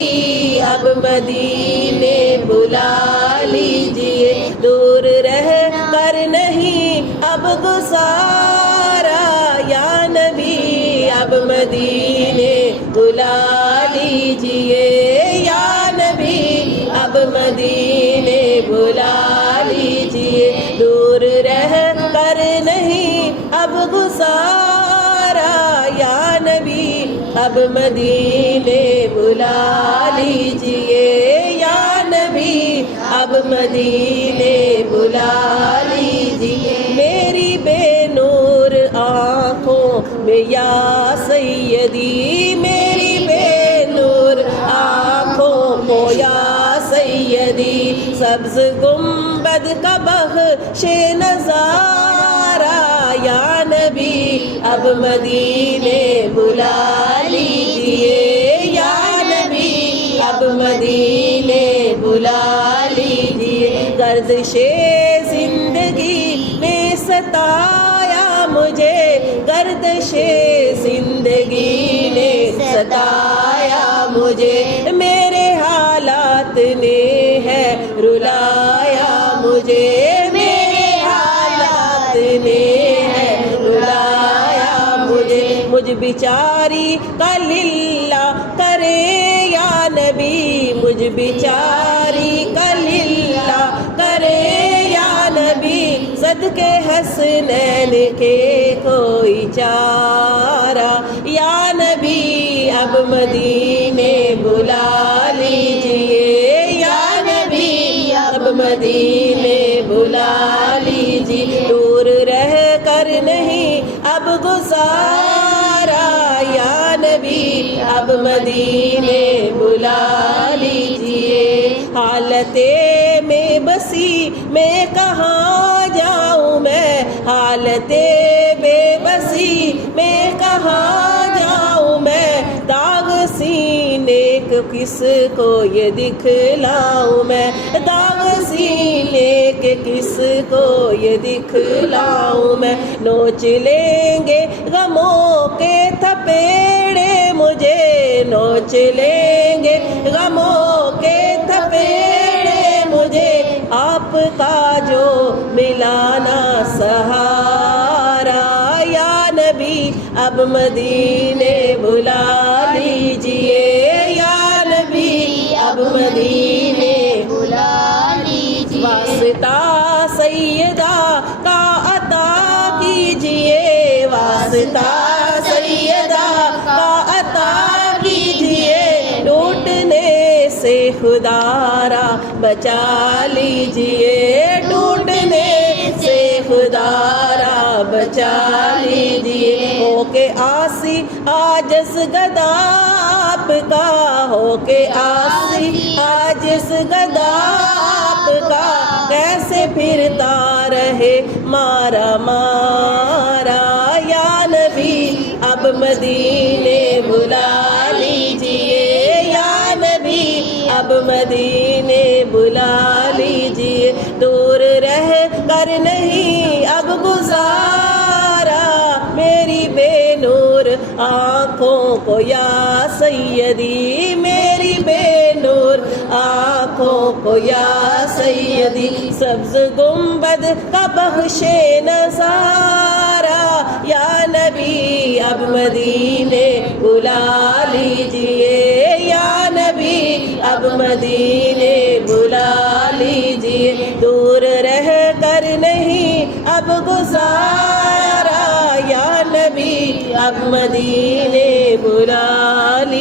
اب مدینے بلا لیجئے، دور رہ کر نہیں اب گزارا یا نبی اب مدینے بلا لیجئے، یا نبی اب مدینے بلا لیجئے، دور رہ کر نہیں اب گزارا یا نبی اب مدینے بلا لیجئے، یا نبی اب مدینے بلا لیجئے، میری بے نور آنکھوں میں یا سیدی، میری بے نور آنکھوں کو یا سیدی، سبز گنبد کا بخش نظارہ یا نبی اب مدینے بلا لیجئے، یا نبی اب مدینے بلا لیجئے، گردش زندگی میں ستایا مجھے، گردش زندگی نے ستایا مجھے، میرے حالات نے ہے رلایا مجھے، میرے حالات نے ہے رلایا مجھے، مجھ بیچاری کا للہ کرے یا نبی، مجھ بیچاری کا للہ کرے یا نبی، صدقے حسنین کے کوئی چارہ یا نبی اب مدینے بلا لیجئے، یا نبی اب مدینے بلا لیجئے، دور رہ کر نہیں اب گزارا یا نبی اب مدینے بلا لیجئے، حالت میں بسی میں کہاں جاؤں میں، حالت بے بسی میں کہاں جاؤں میں، داغ سینے کو کس کو یہ دکھلاؤں میں، داغ سینے کے کس کو یہ دکھلاؤں میں، نوچ لیں گے غموں کے تھپیڑے مجھے، نوچ لیں گے غموں کے تھپیڑے مجھے، آپ کا جو ملانا سہارا یا نبی اب مدینے بلا لیجئے، یا نبی اب مدینے بلا لیجئے، واسطہ سیدہ کا عطا کیجئے، واسطہ سیدہ کا عطا کیجئے، ٹوٹنے سے خدا را بچا لیجئے، ٹوٹنے سے خدا را بچا لیجئے، ہو کے آسی عاجز گدا آپ کا، ہو کے آسی عاجز گدا آپ کا، کیسے پھرتا رہے مارا مارا یا نبی اب مدینے بلا لیجئے، یا نبی اب مدینے بلا لیجئے، دور رہ کر نہیں اب گزارا میری بے نور آنکھوں کو یا سیدی، میری بے نور آنکھوں کو یا سیدی، سبز گنبد کا بخش نظارہ یا نبی اب مدینے بلا لیجئے، یا نبی اب مدینے بلا لیجئے، دور رہ کر نہیں اب گزارا یا نبی اب مدینے بلا لیجئے۔